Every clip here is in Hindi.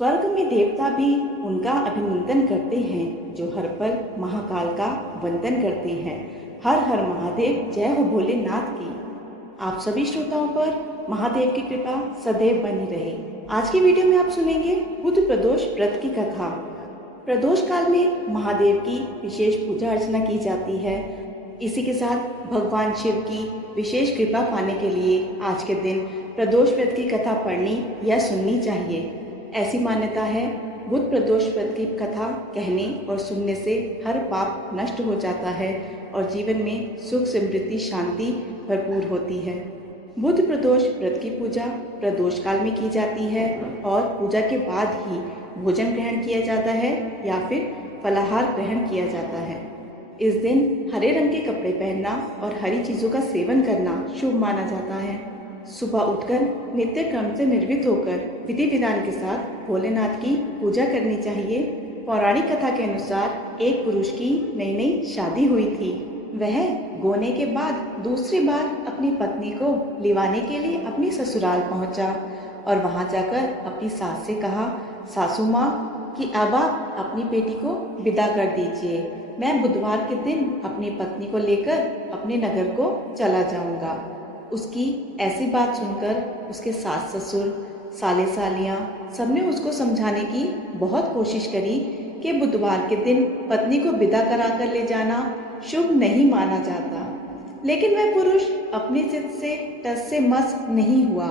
स्वर्ग में देवता भी उनका अभिनंदन करते हैं जो हर पल महाकाल का वंदन करते हैं। हर हर महादेव, जय हो भोलेनाथ की। आप सभी श्रोताओं पर महादेव की कृपा सदैव बनी रहे। आज की वीडियो में आप सुनेंगे बुध प्रदोष व्रत की कथा। प्रदोष काल में महादेव की विशेष पूजा अर्चना की जाती है। इसी के साथ भगवान शिव की विशेष कृपा पाने के लिए आज के दिन प्रदोष व्रत की कथा पढ़नी या सुननी चाहिए। ऐसी मान्यता है, बुध प्रदोष व्रत की कथा कहने और सुनने से हर पाप नष्ट हो जाता है और जीवन में सुख समृद्धि शांति भरपूर होती है। बुध प्रदोष व्रत की पूजा प्रदोष काल में की जाती है और पूजा के बाद ही भोजन ग्रहण किया जाता है या फिर फलाहार ग्रहण किया जाता है। इस दिन हरे रंग के कपड़े पहनना और हरी चीज़ों का सेवन करना शुभ माना जाता है। सुबह उठकर नित्य क्रम से निर्मित होकर विधि विधान के साथ भोलेनाथ की पूजा करनी चाहिए। पौराणिक कथा के अनुसार एक पुरुष की नई नई शादी हुई थी। वह गोने के बाद दूसरी बार अपनी पत्नी को लिवाने के लिए अपनी ससुराल पहुंचा और वहां जाकर अपनी सास से कहा, सासू माँ कि अब आप अपनी बेटी को विदा कर दीजिए। मैं बुधवार के दिन अपनी पत्नी को लेकर अपने नगर को चला जाऊंगा। उसकी ऐसी बात सुनकर उसके सास ससुर, साले सालियाँ सबने उसको समझाने की बहुत कोशिश करी कि बुधवार के दिन पत्नी को विदा करा कर ले जाना शुभ नहीं माना जाता। लेकिन वह पुरुष अपनी जिद से टस से मस नहीं हुआ।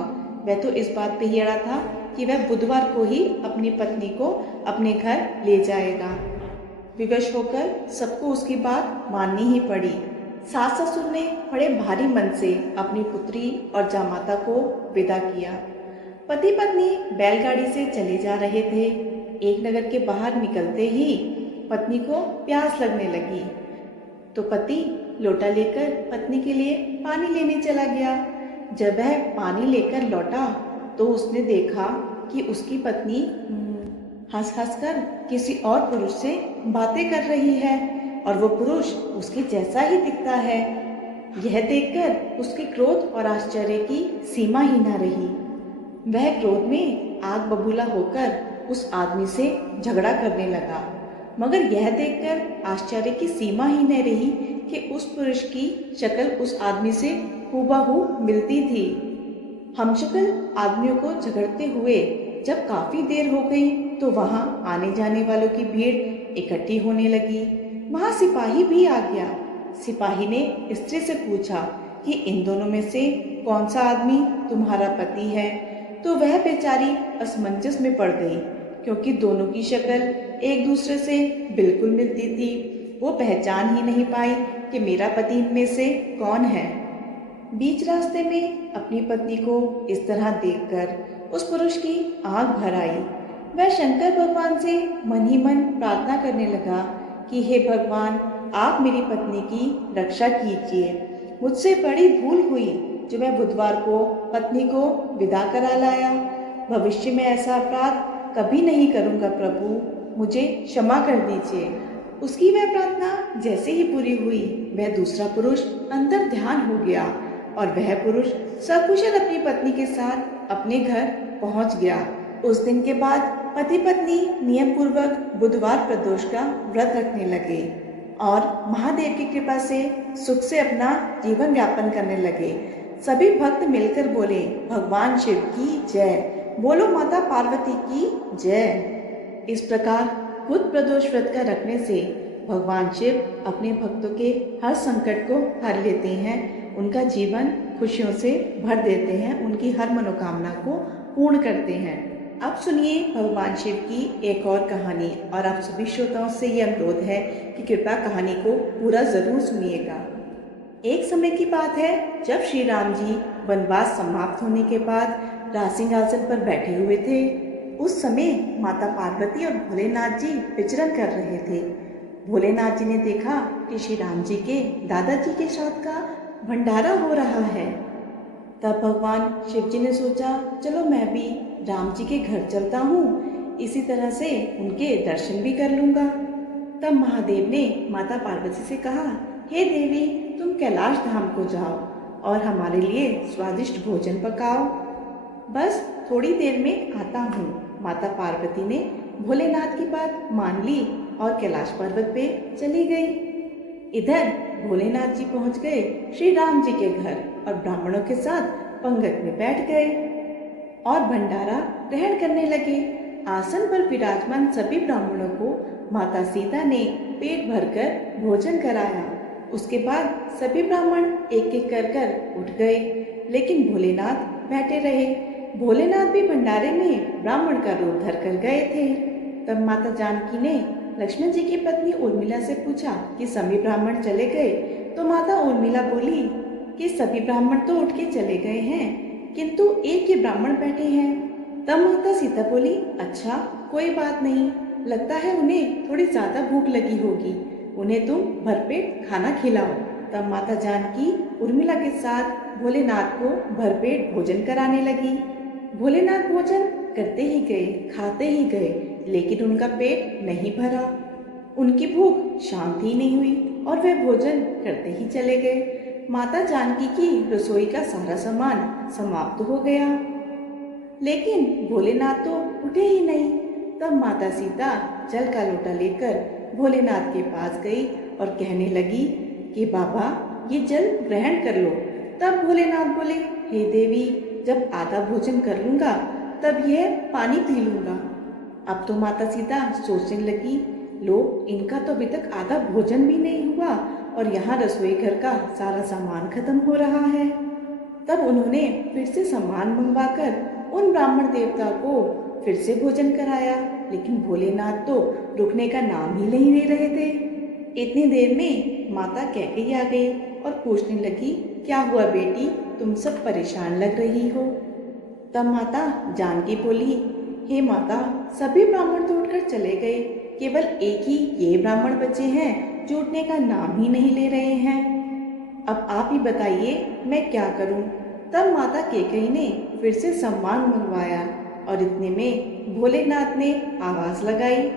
वह तो इस बात पे ही अड़ा था कि वह बुधवार को ही अपनी पत्नी को अपने घर ले जाएगा। विवश होकर सबको उसकी बात माननी ही पड़ी। सास ससुर ने बड़े भारी मन से अपनी पुत्री और जामाता को विदा किया। पति पत्नी बैलगाड़ी से चले जा रहे थे। एक नगर के बाहर निकलते ही पत्नी को प्यास लगने लगी तो पति लोटा लेकर पत्नी के लिए पानी लेने चला गया। जब वह पानी लेकर लौटा तो उसने देखा कि उसकी पत्नी हंस हंस कर किसी और पुरुष से बातें कर रही है और वो पुरुष उसके जैसा ही दिखता है। यह देखकर उसके क्रोध और आश्चर्य की सीमा ही न रही। वह क्रोध में आग बबूला होकर उस आदमी से झगड़ा करने लगा, मगर यह देखकर आश्चर्य की सीमा ही न रही कि उस पुरुष की शक्ल उस आदमी से हूबहू मिलती थी। हमशक्ल आदमियों को झगड़ते हुए जब काफी देर हो गई तो वहां आने जाने वालों की भीड़ इकट्ठी होने लगी। वहां सिपाही भी आ गया। सिपाही ने स्त्री से पूछा कि इन दोनों में से कौन सा आदमी तुम्हारा पति है? तो वह बेचारी असमंजस में पड़ गई क्योंकि दोनों की शक्ल एक दूसरे से बिल्कुल मिलती थी। वो पहचान ही नहीं पाई कि मेरा पति इनमें से कौन है। बीच रास्ते में अपनी पत्नी को इस तरह देखकर उस पुरुष की आंख भर आई। वह शंकर भगवान से मन ही मन प्रार्थना करने लगा कि हे भगवान, आप मेरी पत्नी की रक्षा कीजिए। मुझसे बड़ी भूल हुई जो मैं बुधवार को पत्नी को विदा करा लाया। भविष्य में ऐसा अपराध कभी नहीं करूंगा प्रभु, मुझे क्षमा कर दीजिए। उसकी वह प्रार्थना जैसे ही पूरी हुई वह दूसरा पुरुष अंतर ध्यान हो गया और वह पुरुष सकुशल अपनी पत्नी के साथ अपने घर पहुंच गया। उस दिन के बाद पति पत्नी नियम पूर्वक बुधवार प्रदोष का व्रत रखने लगे और महादेव की कृपा से सुख से अपना जीवन यापन करने लगे। सभी भक्त मिलकर बोले, भगवान शिव की जय, बोलो माता पार्वती की जय। इस प्रकार बुध प्रदोष व्रत का रखने से भगवान शिव अपने भक्तों के हर संकट को हर लेते हैं, उनका जीवन खुशियों से भर देते हैं, उनकी हर मनोकामना को पूर्ण करते हैं। अब सुनिए भगवान शिव की एक और कहानी और आप सभी श्रोताओं से ये अनुरोध है कि कृपया कहानी को पूरा जरूर सुनिएगा। एक समय की बात है जब श्री राम जी वनवास समाप्त होने के बाद राजसिंहासन पर बैठे हुए थे। उस समय माता पार्वती और भोलेनाथ जी विचरण कर रहे थे। भोलेनाथ जी ने देखा कि श्री राम जी के दादाजी के श्राद्ध का भंडारा हो रहा है। तब भगवान शिव जी ने सोचा, चलो मैं भी राम जी के घर चलता हूँ, इसी तरह से उनके दर्शन भी कर लूँगा। तब महादेव ने माता पार्वती से कहा, हे देवी, तुम कैलाश धाम को जाओ और हमारे लिए स्वादिष्ट भोजन पकाओ। बस थोड़ी देर में आता हूँ। माता पार्वती ने भोलेनाथ की बात मान ली और कैलाश पर्वत पे चली गई। इधर भोलेनाथ जी पहुंच गए श्री राम जी के घर और ब्राह्मणों के साथ पंगत में बैठ गए और भंडारा ग्रहण करने लगे। आसन पर विराजमान सभी ब्राह्मणों को माता सीता ने पेट भरकर भोजन कराया। उसके बाद सभी ब्राह्मण एक एक कर उठ गए, लेकिन भोलेनाथ बैठे रहे। भोलेनाथ भी भंडारे में ब्राह्मण का रूप धर कर गए थे। तब माता जानकी ने लक्ष्मण जी की पत्नी उर्मिला से पूछा कि सभी ब्राह्मण चले गए? तो माता उर्मिला बोली कि सभी ब्राह्मण तो उठ के चले गए हैं, किंतु एक ही ब्राह्मण बैठे हैं। तब माता सीता बोली, अच्छा कोई बात नहीं, लगता है उन्हें थोड़ी ज्यादा भूख लगी होगी, उन्हें तुम भरपेट खाना खिलाओ। तब माता जानकी उर्मिला के साथ भोलेनाथ को भरपेट भोजन कराने लगी। भोलेनाथ भोजन करते ही गए, खाते ही गए, लेकिन उनका पेट नहीं भरा। उनकी भूख शांत ही नहीं हुई और वे भोजन करते ही चले गए। माता जानकी की रसोई का सारा सामान समाप्त हो गया, लेकिन भोलेनाथ तो उठे ही नहीं। तब माता सीता जल का लोटा लेकर भोलेनाथ के पास गई और कहने लगी कि बाबा ये जल ग्रहण कर लो। तब भोलेनाथ बोले, हे देवी, जब आधा भोजन कर लूंगा तब यह पानी पी लूंगा। अब तो माता सीता सोचने लगी, लो इनका तो अभी तक आधा भोजन भी नहीं हुआ और यहाँ रसोई घर का सारा सामान खत्म हो रहा है। तब उन्होंने फिर से सामान मंगवाकर उन ब्राह्मण देवता को फिर से भोजन कराया, लेकिन भोलेनाथ तो रुकने का नाम ही नहीं ले रहे थे। इतनी देर में माता कैकेयी आ गई और पूछने लगी, क्या हुआ बेटी, तुम सब परेशान लग रही हो? तब माता जानकी बोली, हे माता, सभी ब्राह्मण तो उठकर चले गए, केवल एक ही ये ब्राह्मण बचे हैं जो उठने का नाम ही नहीं ले रहे हैं। अब आप ही बताइए मैं क्या करूं? तब माता कैकेयी ने फिर से सम्मान मंगवाया और इतने में भोलेनाथ ने आवाज लगाई,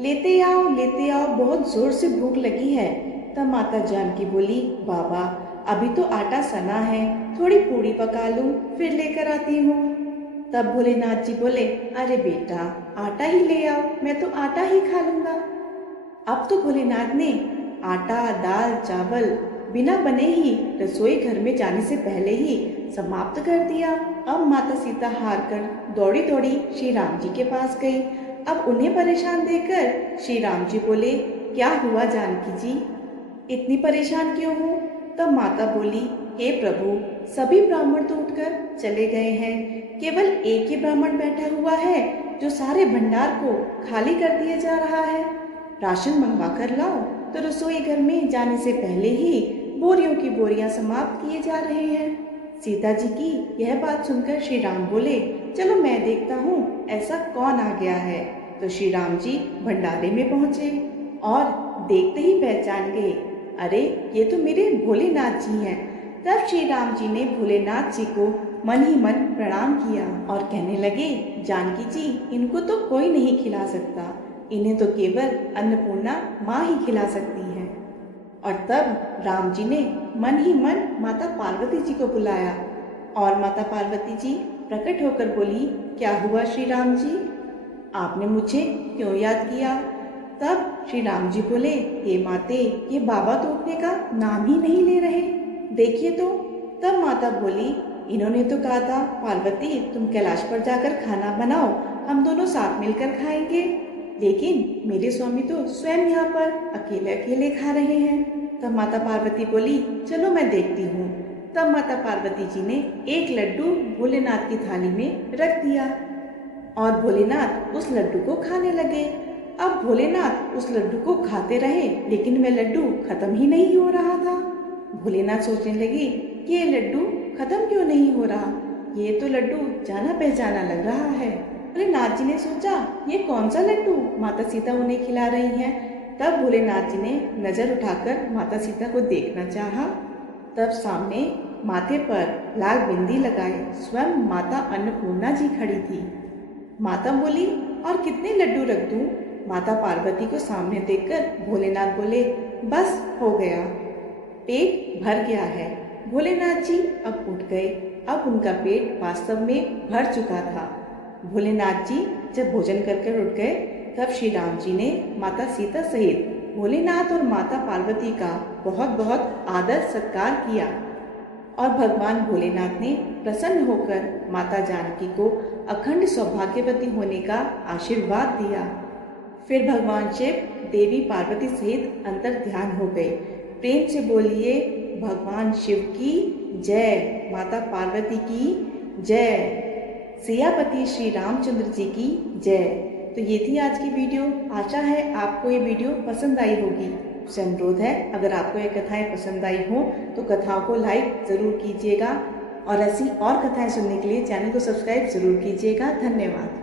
लेते आओ, बहुत जोर से भूख लगी है। तब माता जानकी बोली, बाबा अभी तो आटा सना है, थोड़ी पूड़ी पका लूं फिर लेकर आती हूँ। तब भोलेनाथ जी बोले, अरे बेटा आटा ही ले आओ, मैं तो आटा ही खा लूंगा। अब तो भोलेनाथ ने आटा, दाल, चावल बिना बने ही रसोई घर में जाने से पहले ही समाप्त कर दिया। अब माता सीता हार कर दौड़ी दौड़ी श्री राम जी के पास गई। अब उन्हें परेशान देखकर श्री राम जी बोले, क्या हुआ जानकी जी, इतनी परेशान क्यों हो? तब माता बोली, हे प्रभु, सभी ब्राह्मण तो उठकर चले गए हैं, केवल एक ही ब्राह्मण बैठा हुआ है जो सारे भंडार को खाली कर दिए जा रहा है। राशन मंगवा कर लाओ। तो रसोई घर में जाने से पहले ही बोरियों की बोरियां समाप्त किए जा रहे हैं। सीता जी की यह बात सुनकर श्री राम बोले, चलो मैं देखता हूँ ऐसा कौन आ गया है। तो श्री राम जी भंडारे में पहुँचे और देखते ही पहचान गए, अरे ये तो मेरे भोलेनाथ जी हैं। तब श्री राम जी ने भोलेनाथ जी को मन ही मन प्रणाम किया और कहने लगे, जानकी जी, इनको तो कोई नहीं खिला सकता, इन्हें तो केवल अन्नपूर्णा माँ ही खिला सकती है। और तब राम जी ने मन ही मन माता पार्वती जी को बुलाया और माता पार्वती जी प्रकट होकर बोली, क्या हुआ श्री राम जी, आपने मुझे क्यों याद किया? तब श्री राम जी बोले, हे माते, ये बाबा तो उठने का नाम ही नहीं ले रहे, देखिए तो। तब माता बोली, इन्होंने तो कहा था पार्वती तुम कैलाश पर जाकर खाना बनाओ, हम दोनों साथ मिलकर खाएंगे, लेकिन मेरे स्वामी तो स्वयं यहाँ पर अकेले अकेले खा रहे हैं। तब माता पार्वती बोली, चलो मैं देखती हूँ। तब माता पार्वती जी ने एक लड्डू भोलेनाथ की थाली में रख दिया और भोलेनाथ उस लड्डू को खाने लगे। अब भोलेनाथ उस लड्डू को खाते रहे, लेकिन वह लड्डू खत्म ही नहीं हो रहा था। भोलेनाथ सोचने लगे कि ये लड्डू खत्म क्यों नहीं हो रहा, ये तो लड्डू जाना पहचाना लग रहा है। भोलेनाथ जी ने सोचा, ये कौन सा लड्डू माता सीता उन्हें खिला रही हैं। तब भोलेनाथ जी ने नजर उठाकर माता सीता को देखना चाहा। तब सामने माथे पर लाल बिंदी लगाए स्वयं माता अन्नपूर्णा जी खड़ी थी। माता बोली, और कितने लड्डू रख दूं? माता पार्वती को सामने देखकर भोलेनाथ बोले, बस हो गया, पेट भर गया है। भोलेनाथ जी अब उठ गए। अब उनका पेट वास्तव में भर चुका था। भोलेनाथ जी जब भोजन कर उठ गए तब श्री राम जी ने माता सीता सहित भोलेनाथ और माता पार्वती का बहुत बहुत आदर सत्कार किया और भगवान भोलेनाथ ने प्रसन्न होकर माता जानकी को अखंड सौभाग्यवती होने का आशीर्वाद दिया। फिर भगवान शिव देवी पार्वती सहित अंतर ध्यान हो गए। प्रेम से बोलिए भगवान शिव की जय, माता पार्वती की जय, सियापति श्री रामचंद्र जी की जय। तो ये थी आज की वीडियो। आशा है आपको ये वीडियो पसंद आई होगी। आपसे अनुरोध है, अगर आपको ये कथाएं पसंद आई हो तो कथाओं को लाइक ज़रूर कीजिएगा और ऐसी और कथाएं सुनने के लिए चैनल को सब्सक्राइब ज़रूर कीजिएगा। धन्यवाद।